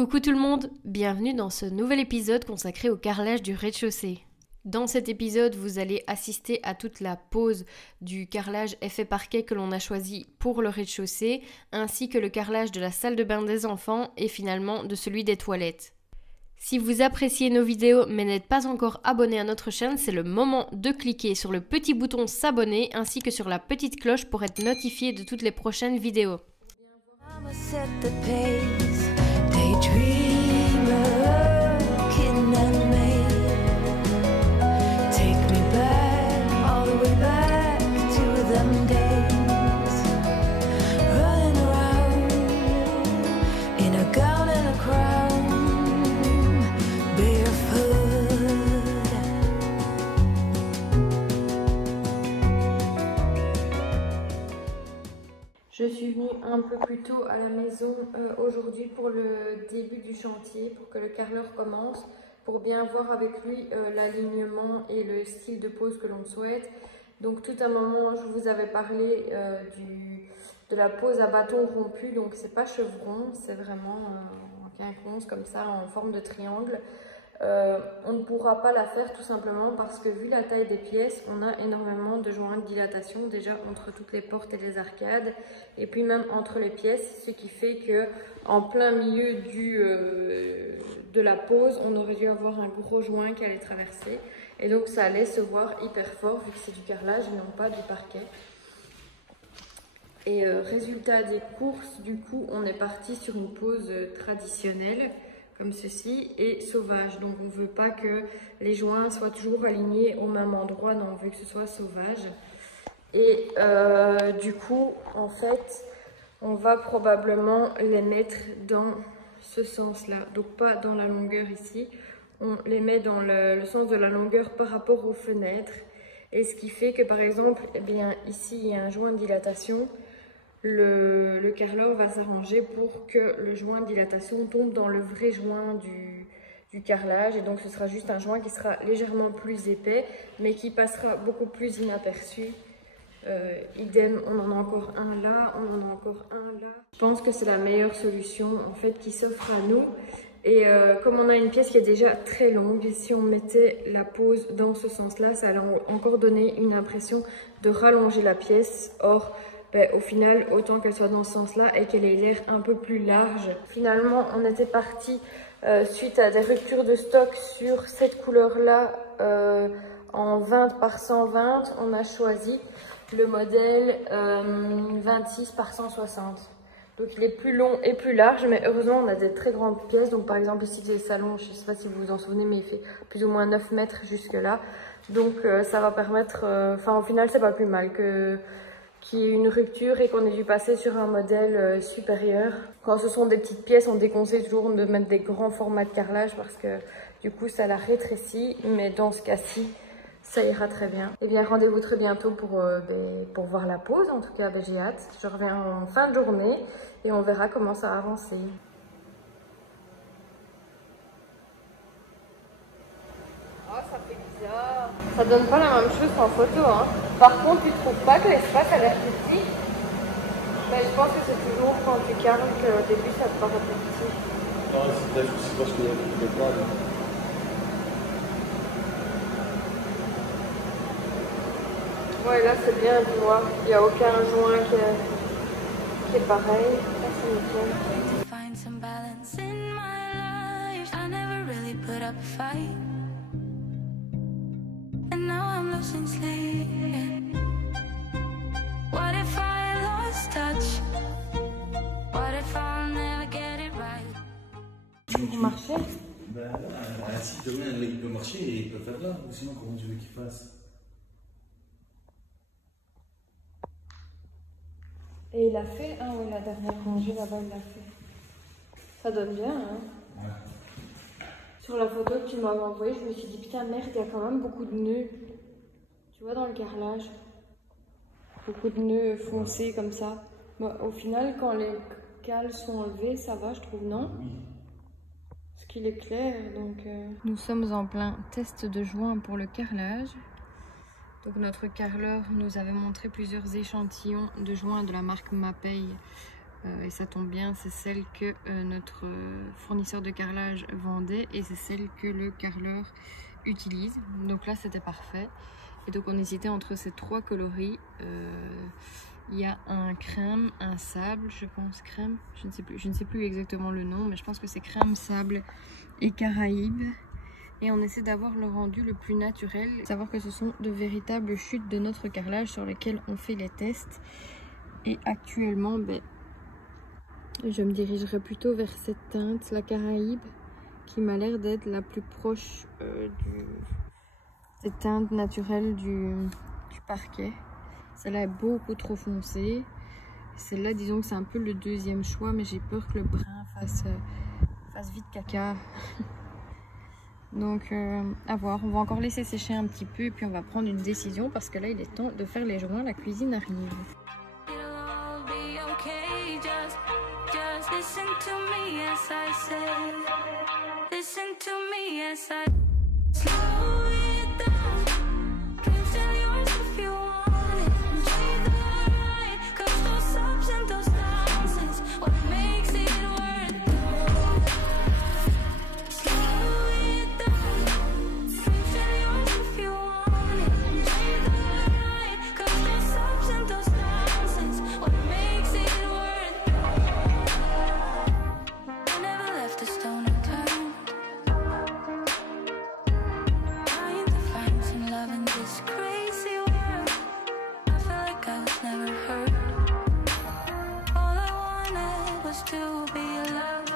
Coucou tout le monde, bienvenue dans ce nouvel épisode consacré au carrelage du rez-de-chaussée. Dans cet épisode, vous allez assister à toute la pose du carrelage effet parquet que l'on a choisi pour le rez-de-chaussée, ainsi que le carrelage de la salle de bain des enfants et finalement de celui des toilettes. Si vous appréciez nos vidéos mais n'êtes pas encore abonné à notre chaîne, c'est le moment de cliquer sur le petit bouton s'abonner ainsi que sur la petite cloche pour être notifié de toutes les prochaines vidéos. Je suis venue un peu plus tôt à la maison aujourd'hui pour le début du chantier, pour que le carreleur commence, pour bien voir avec lui l'alignement et le style de pose que l'on souhaite. Donc tout un moment, je vous avais parlé de la pose à bâton rompu, donc c'est pas chevron, c'est vraiment en quinconce comme ça, en forme de triangle. On ne pourra pas la faire tout simplement parce que vu la taille des pièces, on a énormément de joints de dilatation déjà entre toutes les portes et les arcades et puis même entre les pièces, ce qui fait que en plein milieu de la pose, on aurait dû avoir un gros joint qui allait traverser et donc ça allait se voir hyper fort vu que c'est du carrelage et non pas du parquet. Et résultat des courses, du coup, on est parti sur une pose traditionnelle comme ceci et sauvage. Donc on ne veut pas que les joints soient toujours alignés au même endroit, non, on veut que ce soit sauvage. Et du coup, en fait, on va probablement les mettre dans ce sens-là. Donc pas dans la longueur ici, on les met dans le sens de la longueur par rapport aux fenêtres. Et ce qui fait que par exemple, eh bien, ici il y a un joint de dilatation. Le carreleur va s'arranger pour que le joint de dilatation tombe dans le vrai joint du carrelage et donc ce sera juste un joint qui sera légèrement plus épais mais qui passera beaucoup plus inaperçu. Idem, on en a encore un là, on en a encore un là. Je pense que c'est la meilleure solution en fait qui s'offre à nous et comme on a une pièce qui est déjà très longue, si on mettait la pose dans ce sens-là, ça allait encore donner une impression de rallonger la pièce. Or, au final, autant qu'elle soit dans ce sens-là et qu'elle ait l'air un peu plus large. Finalement, on était parti suite à des ruptures de stock sur cette couleur-là en 20 par 120. On a choisi le modèle 26 par 160. Donc il est plus long et plus large, mais heureusement on a des très grandes pièces. Donc par exemple ici c'est le salon, je ne sais pas si vous vous en souvenez, mais il fait plus ou moins 9 mètres jusque là. Donc ça va permettre, au final c'est pas plus mal qu'il y ait une rupture et qu'on ait dû passer sur un modèle supérieur. Quand ce sont des petites pièces, on déconseille toujours de mettre des grands formats de carrelage parce que du coup ça la rétrécit, mais dans ce cas-ci, ça ira très bien. Et bien rendez-vous très bientôt pour voir la pose, en tout cas j'ai hâte. Je reviens en fin de journée et on verra comment ça a avancé. Ça fait bizarre. Ça donne pas la même chose en photo, hein. Par contre, tu trouves pas que l'espace a l'air plus petit? Mais je pense que c'est toujours quand tu carres qu'au début ça te paraît plus petit. Non, c'est peut-être aussi parce qu'il y a beaucoup de poids. Ouais, là c'est bien, tu vois. Il n'y a aucun joint qui est pareil. Ça c'est nickel. Vous marchez? Si demain il peut marcher, il peut faire là. Ou sinon, comment tu veux qu'il fasse? Et il a fait, oui, la dernière rangée là-bas, il l'a fait. Ça donne bien, hein? Ouais. Sur la photo que tu m'avais envoyée, je me suis dit, putain, merde, il y a quand même beaucoup de nœuds. Tu vois, dans le carrelage. Beaucoup de nœuds foncés comme ça. Bon, au final, quand les cales sont enlevées, ça va, je trouve, non? Oui. Parce qu'il est clair, donc... Nous sommes en plein test de joint pour le carrelage. Donc notre carreleur nous avait montré plusieurs échantillons de joints de la marque Mapei Et ça tombe bien, c'est celle que notre fournisseur de carrelage vendait et c'est celle que le carreleur utilise. Donc là c'était parfait. Et donc on hésitait entre ces 3 coloris. Il y a un crème, un sable, je pense crème, je ne sais plus exactement le nom, mais je pense que c'est crème, sable et Caraïbes. Et on essaie d'avoir le rendu le plus naturel. Savoir que ce sont de véritables chutes de notre carrelage sur lesquelles on fait les tests. Et actuellement, je me dirigerai plutôt vers cette teinte, la Caraïbe, qui m'a l'air d'être la plus proche des teintes naturelles du parquet. Celle-là est beaucoup trop foncée. Celle-là, disons que c'est un peu le deuxième choix, mais j'ai peur que le brun fasse vite caca. Donc, à voir. On va encore laisser sécher un petit peu et puis on va prendre une décision parce que là, il est temps de faire les joints. La cuisine arrive. Listen to me as I say, listen to me as I slow it down. Dreams are yours if you want it. Enjoy the ride, 'cause those ups and those downs is what makes it worth it. Slow it down. Dreams are yours if you want it. Enjoy the ride, 'cause those ups and those downs is what makes it worth it. A stone unturned, trying to find some love in this crazy world. I feel like I was never hurt. All I wanted was to be loved.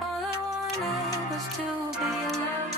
All I wanted was to be loved.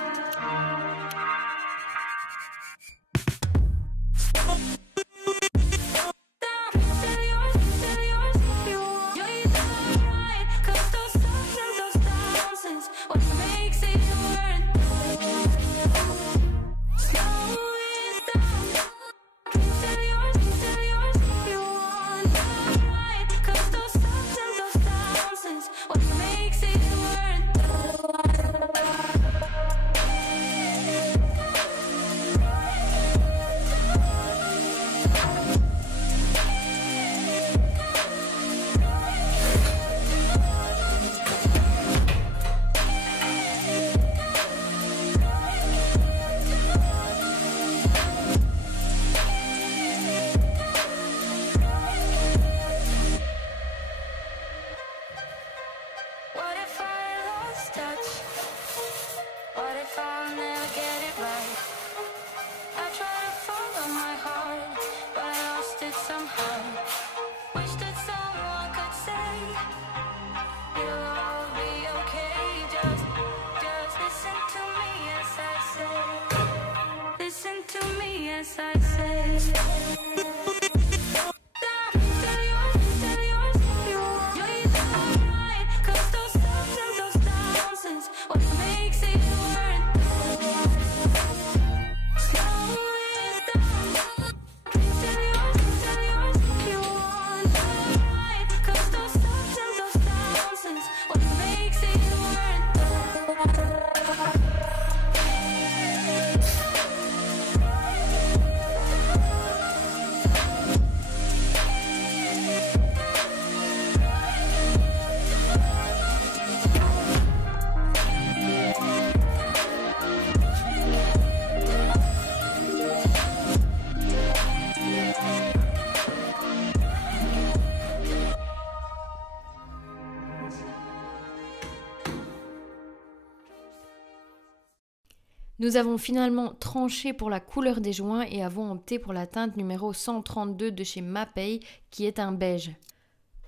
Nous avons finalement tranché pour la couleur des joints et avons opté pour la teinte numéro 132 de chez Mapei qui est un beige.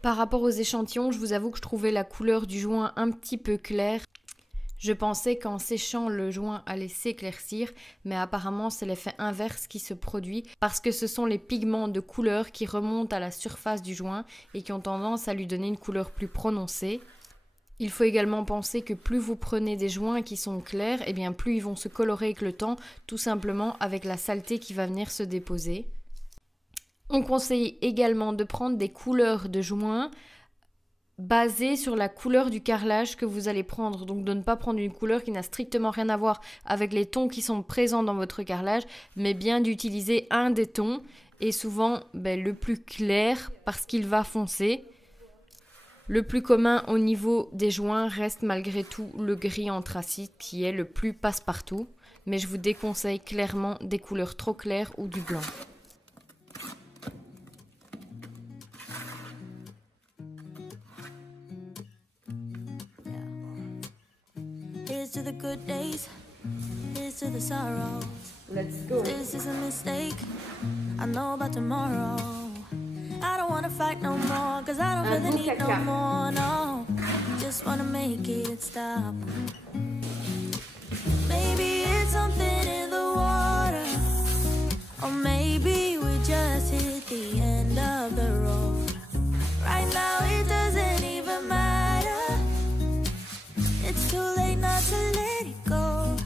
Par rapport aux échantillons, je vous avoue que je trouvais la couleur du joint un petit peu claire. Je pensais qu'en séchant le joint allait s'éclaircir, mais apparemment c'est l'effet inverse qui se produit parce que ce sont les pigments de couleur qui remontent à la surface du joint et qui ont tendance à lui donner une couleur plus prononcée. Il faut également penser que plus vous prenez des joints qui sont clairs, et bien plus ils vont se colorer avec le temps, tout simplement avec la saleté qui va venir se déposer. On conseille également de prendre des couleurs de joints basées sur la couleur du carrelage que vous allez prendre. Donc de ne pas prendre une couleur qui n'a strictement rien à voir avec les tons qui sont présents dans votre carrelage, mais bien d'utiliser un des tons est souvent le plus clair parce qu'il va foncer. Le plus commun au niveau des joints reste malgré tout le gris anthracite qui est le plus passe-partout, mais je vous déconseille clairement des couleurs trop claires ou du blanc. Here's to the good days, here's to the sorrows. Let's go. This is a mistake, I know about tomorrow. I don't wanna fight no more, cause I don't feel the need no more, no. Just wanna make it stop. Maybe it's something in the water, or maybe we just hit the end of the road. Right now it doesn't even matter, it's too late not to let it go.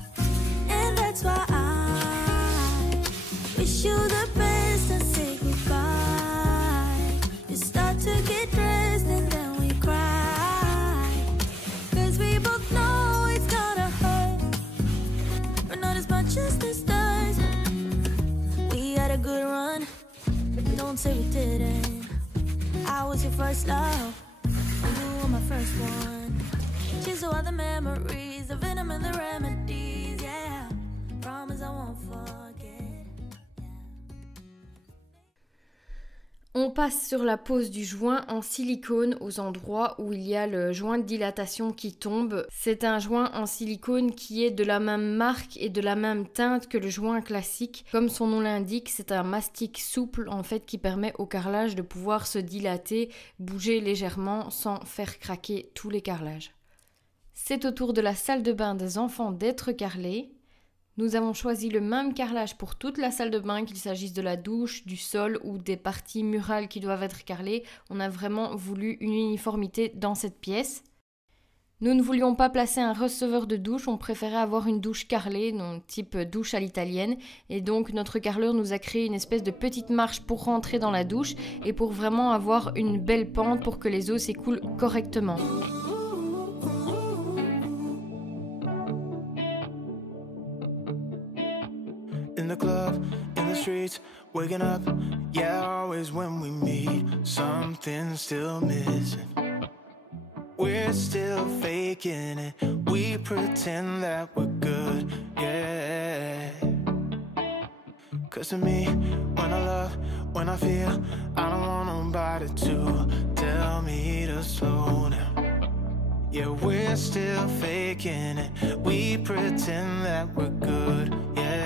And that's why I wish you the best and say goodbye. You start to get dressed and then we cry, cause we both know it's gonna hurt, but not as much as this does. We had a good run, don't say we didn't. I was your first love, you were my first one. Cheers to all the memories, the venom and the remedies, yeah. Promise I won't forget. On passe sur la pose du joint en silicone aux endroits où il y a le joint de dilatation qui tombe. C'est un joint en silicone qui est de la même marque et de la même teinte que le joint classique. Comme son nom l'indique, c'est un mastic souple en fait qui permet au carrelage de pouvoir se dilater, bouger légèrement sans faire craquer tous les carrelages. C'est au tour de la salle de bain des enfants d'être carrelée. Nous avons choisi le même carrelage pour toute la salle de bain, qu'il s'agisse de la douche, du sol ou des parties murales qui doivent être carrelées. On a vraiment voulu une uniformité dans cette pièce. Nous ne voulions pas placer un receveur de douche, on préférait avoir une douche carrelée, donc type douche à l'italienne. Et donc notre carreleur nous a créé une espèce de petite marche pour rentrer dans la douche et pour vraiment avoir une belle pente pour que les eaux s'écoulent correctement. In the club, in the streets, waking up, yeah, always when we meet, something's still missing. We're still faking it, we pretend that we're good, yeah. Cause to me, when I love, when I feel, I don't want nobody to tell me to slow down. Yeah, we're still faking it, we pretend that we're good, yeah.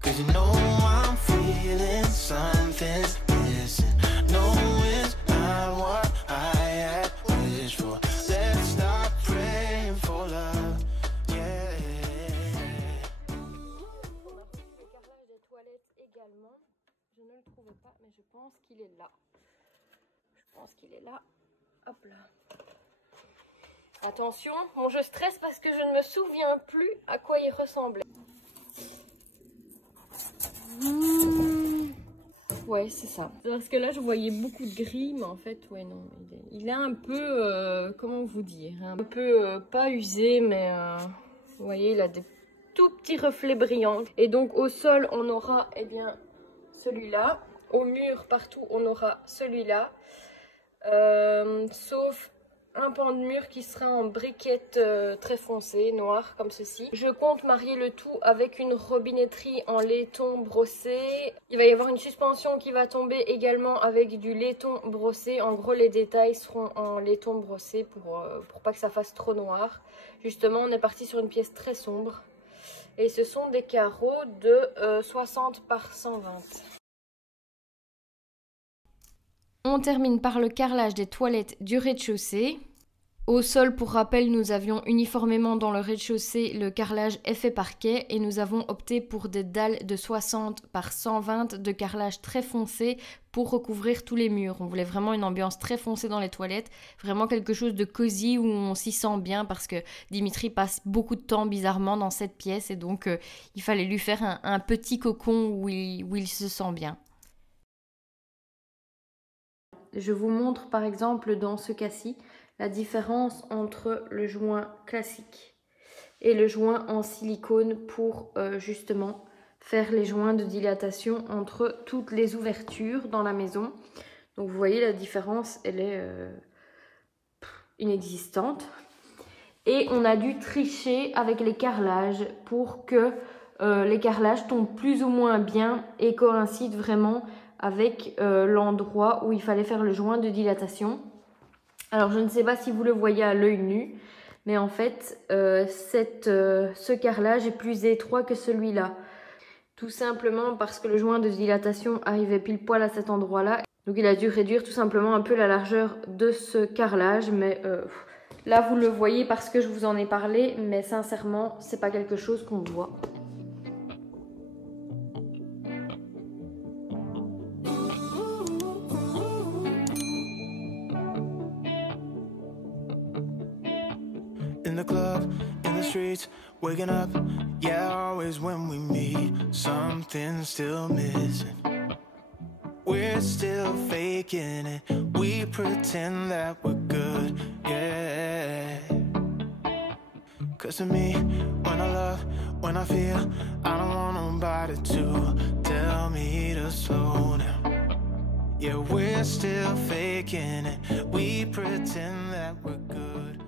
Cause you know I'm feeling something's missing. No, it's not what I had wished for. Let's stop praying for love, yeah. On a reçu le carrelage des toilettes également. Je ne le trouvais pas, mais je pense qu'il est là. Hop là. Attention, bon je stresse parce que je ne me souviens plus à quoi il ressemblait. Ouais, c'est ça. Parce que là, je voyais beaucoup de gris, mais en fait, ouais, non. Il est un peu, comment vous dire, un peu pas usé, mais vous voyez, il a des tout petits reflets brillants. Et donc, au sol, on aura, eh bien, celui-là. Au mur, partout, on aura celui-là. Sauf un pan de mur qui sera en briquette très foncée, noire comme ceci. Je compte marier le tout avec une robinetterie en laiton brossé. Il va y avoir une suspension qui va tomber également avec du laiton brossé. En gros, les détails seront en laiton brossé pour pas que ça fasse trop noir. Justement, on est parti sur une pièce très sombre. Et ce sont des carreaux de 60 par 120. On termine par le carrelage des toilettes du rez-de-chaussée. Au sol, pour rappel, nous avions uniformément dans le rez-de-chaussée le carrelage effet parquet et nous avons opté pour des dalles de 60 par 120 de carrelage très foncé pour recouvrir tous les murs. On voulait vraiment une ambiance très foncée dans les toilettes, vraiment quelque chose de cosy où on s'y sent bien parce que Dimitri passe beaucoup de temps bizarrement dans cette pièce et donc il fallait lui faire un petit cocon où il se sent bien. Je vous montre par exemple dans ce cas-ci la différence entre le joint classique et le joint en silicone pour justement faire les joints de dilatation entre toutes les ouvertures dans la maison. Donc vous voyez la différence, elle est inexistante. Et on a dû tricher avec les carrelages pour que les carrelages tombent plus ou moins bien et coïncident vraiment avec l'endroit où il fallait faire le joint de dilatation. Alors je ne sais pas si vous le voyez à l'œil nu, mais en fait ce carrelage est plus étroit que celui-là. Tout simplement parce que le joint de dilatation arrivait pile poil à cet endroit-là. Donc il a dû réduire tout simplement un peu la largeur de ce carrelage, mais là vous le voyez parce que je vous en ai parlé, mais sincèrement c'est pas quelque chose qu'on voit. In the club, in the streets, waking up, yeah, always when we meet, something's still missing. We're still faking it, we pretend that we're good, yeah. Cause to me, when I love, when I feel, I don't want nobody to tell me to slow down. Yeah, we're still faking it, we pretend that we're good.